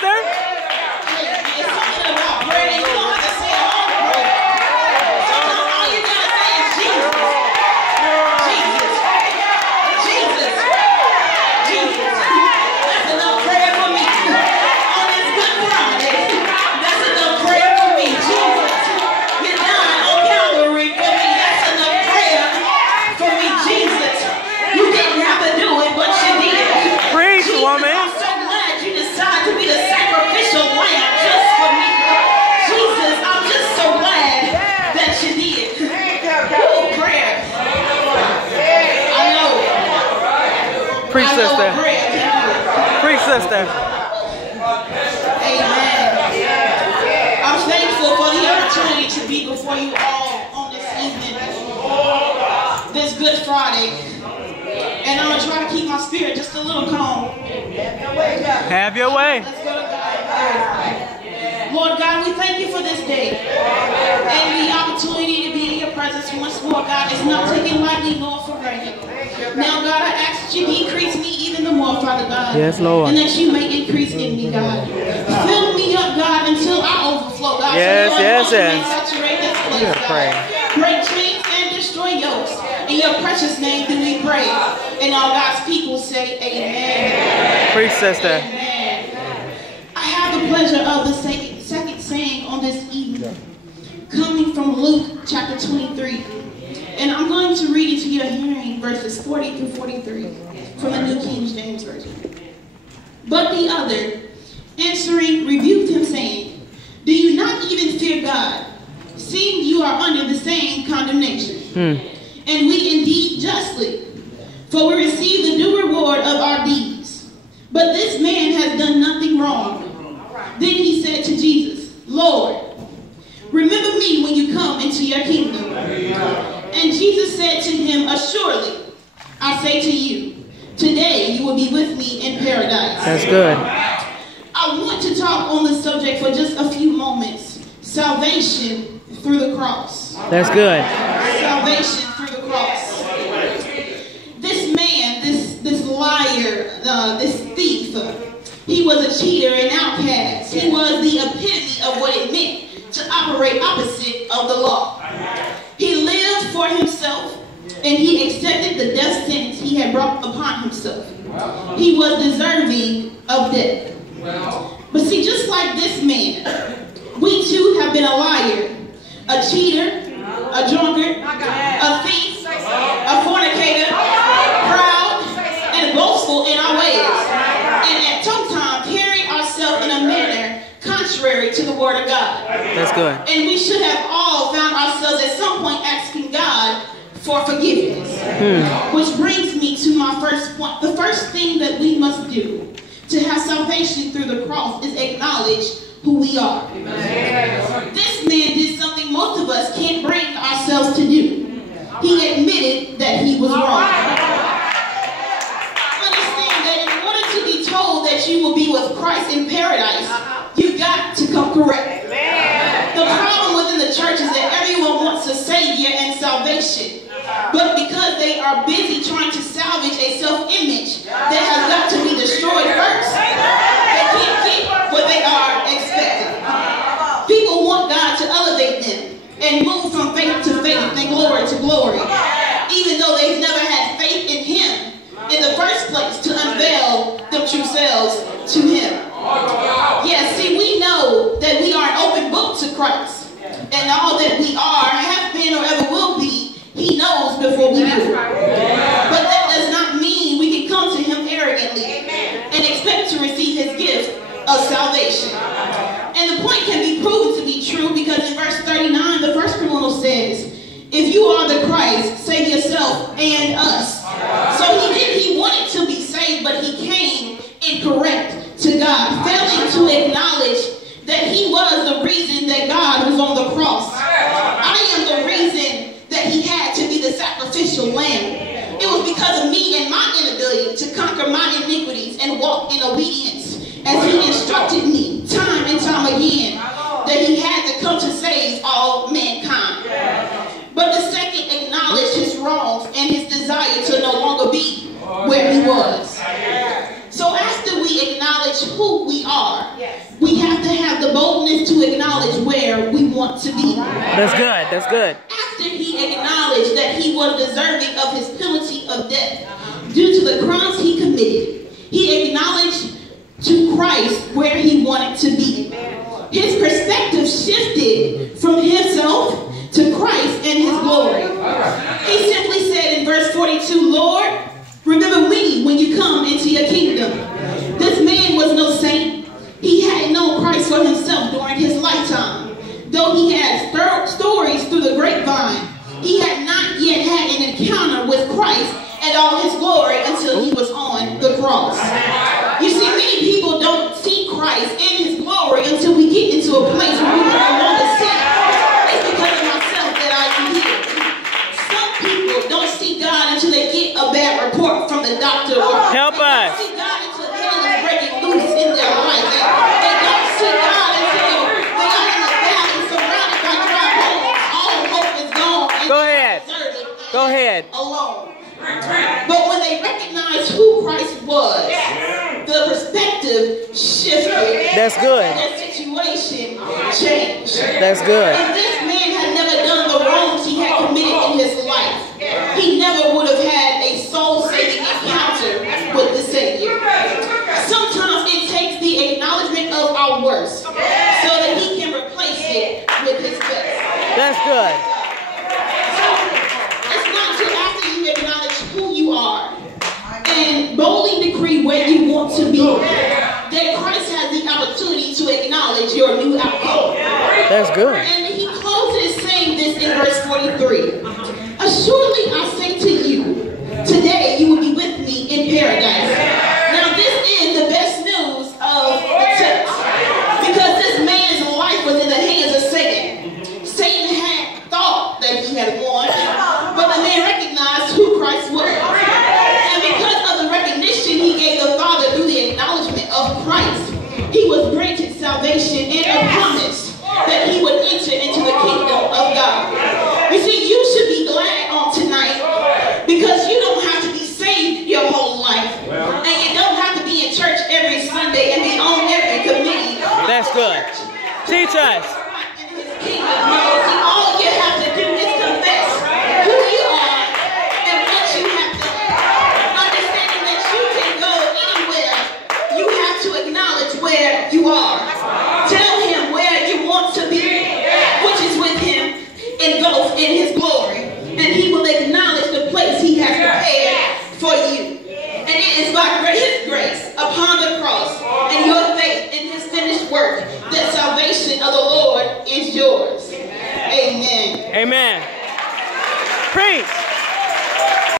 sister. Preach, sister. Preach, sister. Amen. I'm thankful for the opportunity to be before you all on this evening, this Good Friday. And I'm going to try to keep my spirit just a little calm. Have your way. Let's go to God. Lord God, we thank you for this day and the opportunity to be in your presence once more, God. It's not taken lightly nor for granted. Now, God, I ask that you decrease me even the more, Father God. Yes, Lord. And that you may increase in me, God. Fill me up, God, until I overflow, God. Yes, so yes, yes. Saturate this place, God. Break chains and destroy yokes. In your precious name do we pray. And all God's people say amen. Preach, sister. Amen. I have the pleasure of the second saying on this evening, coming from Luke chapter 23. And I'm going to read into your hearing verses 40 through 43 from the New King James Version. But the other, answering, rebuked him, saying, do you not even fear God, seeing you are under the same condemnation? And we indeed justly, for we receive the due reward of our deeds. But this man has done nothing wrong. Then he said to Jesus, Lord, remember me when you come into your kingdom. And Jesus said to him, assuredly, I say to you, today you will be with me in paradise. That's good. I want to talk on the subject for just a few moments. Salvation through the cross. That's good. Salvation through the cross. This man, this liar, this thief, he was a cheater and outcast. He was the epitome of what it meant to operate opposite of the law. He lived for himself, and he accepted the death sentence he had brought upon himself. He was deserving of death. But see, just like this man, we too have been a liar, a cheater, a drunkard, a thief, a fornicator, proud, and boastful in our ways, and at sometimes carry ourselves in a manner contrary to the word of God. That's good. And we should have all found ourselves at some point asking God for forgiveness. Which brings me to my first point. The first thing that we must do to have salvation through the cross is acknowledge who we are. This man did something most of us can't bring ourselves to do. He admitted that he was wrong. Understand that in order to be told that you will be with Christ in paradise, you got to come correct. The problem within the church is that everyone wants a savior and salvation. But because they are busy trying to salvage a self-image that has got to be destroyed first, they can't get what they are expecting. People want God to elevate them and move from faith to faith and glory to glory, even though they've never had faith in Him in the first place to unveil them true selves to Him. Yes, see, we know that we are an open book to Christ, and all that we are, have been, or ever will be, He knows before we do. But that does not mean we can come to Him arrogantly and expect to receive His gift of salvation. And the point can be proven to be true because in verse 39, the first criminal says, if you are the Christ, save yourself and us. So he wanted to be saved, but he came incorrect to God, failing to acknowledge that he was the reason that God was on the cross. I am the reason that he had to be the sacrificial lamb. It was because of me and my inability to conquer my iniquities and walk in obedience as he instructed me time and time again that he had to come to save all mankind. But the second acknowledged his wrongs and his desire to no longer be where he was. So after we acknowledge who we are That's good. That's good. After he acknowledged that he was deserving of his penalty of death due to the crimes he committed, he acknowledged to Christ where he wanted to be. His perspective shifted from himself to Christ and his glory. He simply said in verse 42, Lord, remember me when you come into your kingdom. This man was no saint. He hadn't known Christ for himself during his lifetime. Though he had stories through the grapevine, he had not yet had an encounter with Christ and all his glory until he was on the cross. You see, many people don't see Christ in his glory until we get into a place where we no longer see it. It's because of myself that I am here. Some people don't see God until they get a bad report from the doctor. Or help us. They don't see God until hell is breaking loose in their life. They don't see God until they are in the valley surrounded by dry bones. All hope is gone. Go ahead. Go ahead. Alone. But when they recognized who Christ was, the perspective shifted. That's good. The situation changed. That's good. If this man had never done the wrongs he had committed in his life, he never would have had a soul-saving encounter with the Savior. Sometimes it takes the acknowledgement of our worst so that he can replace it with his best. That's good. And boldly decree where you want to be, that Christ has the opportunity to acknowledge your new outcome. That's good. And he closes saying this in verse 43. Assuredly I say to you, today you will be with me in paradise. Now this is the best news of the text, because this man's life was in the hands of Satan. Satan had thought that he had won, but the man recognized who Christ was. He gave the Father through the acknowledgement of Christ. He was granted salvation and a promise that he would enter into the kingdom of God. You see, you should be glad on tonight because you don't have to be saved your whole life. And you don't have to be in church every Sunday and be on every committee. That's good. Teach us. No, see, all you have to do is confess who you are and what you have done. Understanding that you can go anywhere, you have to acknowledge where you are. Tell him where you want to be, which is with him, engulfed in his glory. And he will acknowledge the place he has prepared for you. And it is by his grace upon the cross and your faith in his finished work that salvation of the Lord is yours. Amen. Amen. Preach.